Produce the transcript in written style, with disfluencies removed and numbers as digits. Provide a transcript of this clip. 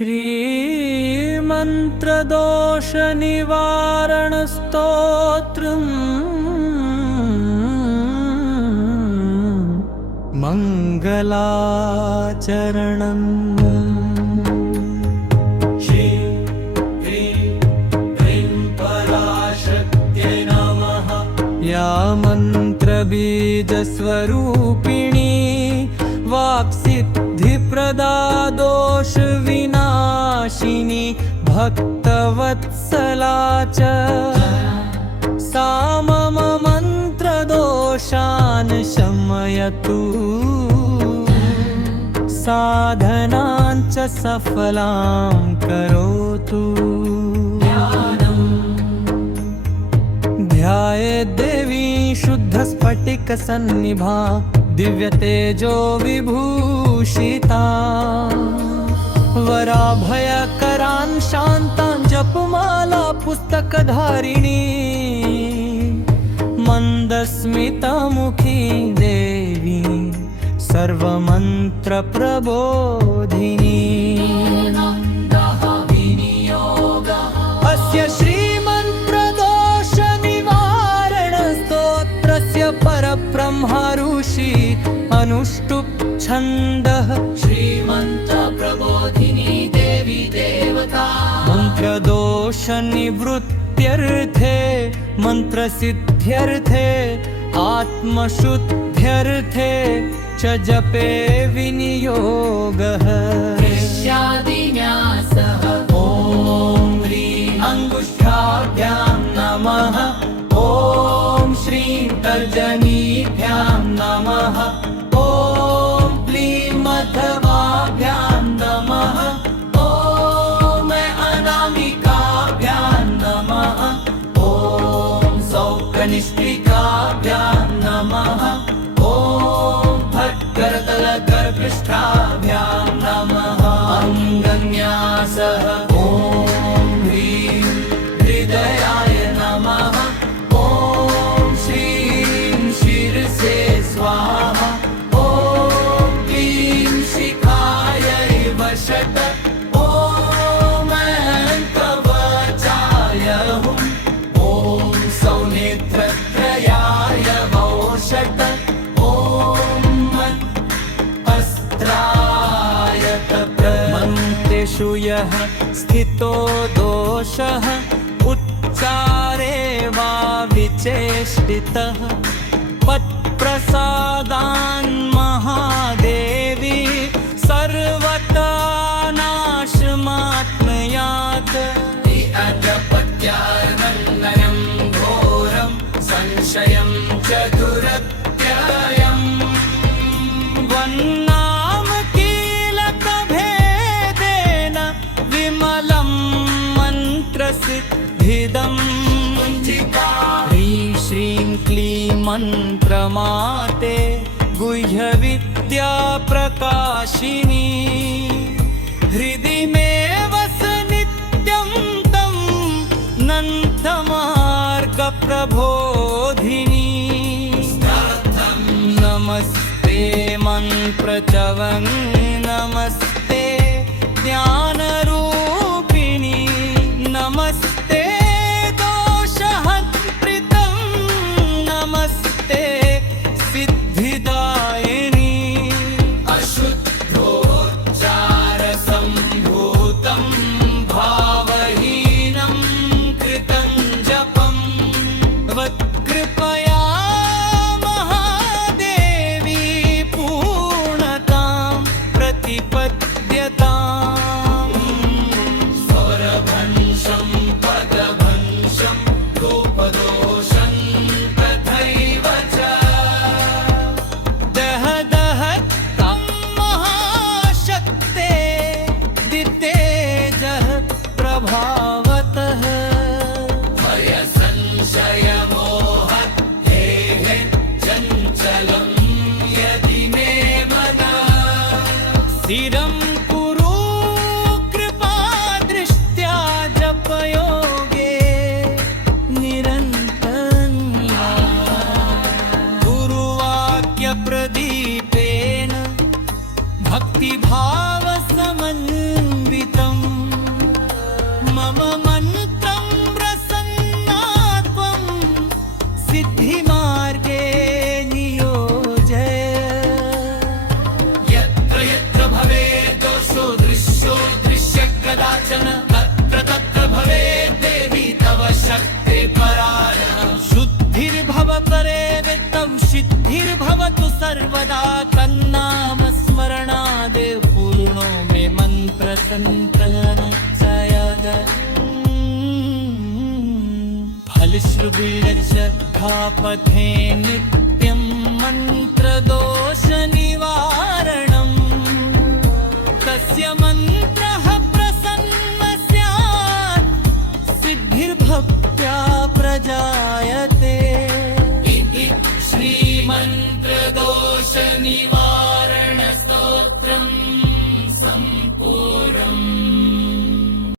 श्रीमन्त्रदोषनिवारणस्तोत्रम् मङ्गलाचरणम्। श्री ह्रीं क्लीं पराशक्त्यै नमः। या मन्त्रबीजस्वरूपिणी वाक्सिद्धिप्रदा दोषविनाशिनी भक्तवत्सला च सा मम मन्त्रदोषान् शमयतु साधनाञ्च सफलां करोतु। ध्यायेद्देवी शुद्धस्फटिकसन्निभा दिव्यतेजो विभूषिता वराभयकरान् शान्तान् जपमाला पुस्तकधारिणी मन्दस्मितमुखी देवी सर्वमन्त्रप्रबोधिनी। अस्य श्रीमन्त्रदोषनिवारणस्तोत्रस्य परब्रह्मा ऋषि अनुष्टुप् छन्दः श्रीमन्त्रप्रबोधिनी देवी देवता। मन्त्रदोषनिवृत्त्यर्थे मन्त्रसिद्ध्यर्थे आत्मशुद्ध्यर्थे च जपे विनियोगः। ऋष्यादिन्यासः ॐ ह्रीं अङ्गुष्ठाभ्यां नमः। ॐ श्रीं तर्जनीभ्यां नमः। ॐ क्लीं मध्यमाभ्यां नमः। ॐ अनामिकाभ्यां नमः। ॐ सौकनिष्ठिकाभ्यां नमः। ॐ भट्करतलगर्भपृष्ठाभ्यां नमः। अङ्गन्यासः ॐ ह्रीं हृदयाय नमः। ॐ श्रीं शिरसे स्वाहा। ॐ क्लीं शिखायै वषट्। ॐ कवचाय हुम्। ॐ सौनेत्रत्रयाय वौषट्। मन्त्रेषु यः स्थितो दोषः उच्चारे वा विचेष्टितः पत्प्रसादान् महादेवी सर्वथा नाशमात्मयात्। अजपत्यानन्दनं घोरं संशयं च दुरत्ययम् वन्नाम कीलकभेदेन विमलं मन्त्रसिद्धिदम्। ह्रीं श्रीं क्लीं मन्त्रमाते गुह्यविद्याप्रकाशिनी हृदि मे वस नित्यं तं नन्तमार्गप्रबोधिनी। नमस्ते मन्त्रचवं नमस्ते ज्ञानरूपिणी नमस्ते दोषहत्प्रीतं नमस्ते सिद्धिदायिनी। अशुद्धोच्चारसम्भूतं भावहीनं कृतं जपं वत्कृपया फलश्रुभिर्श्रद्धापथे नित्यं मन्त्रदोषनिवारणम् तस्य मन्त्रः प्रसन्न स्यात् सिद्धिर्भक्त्या प्रजायते इति श्रीमन्त्रदोषनिवारणम्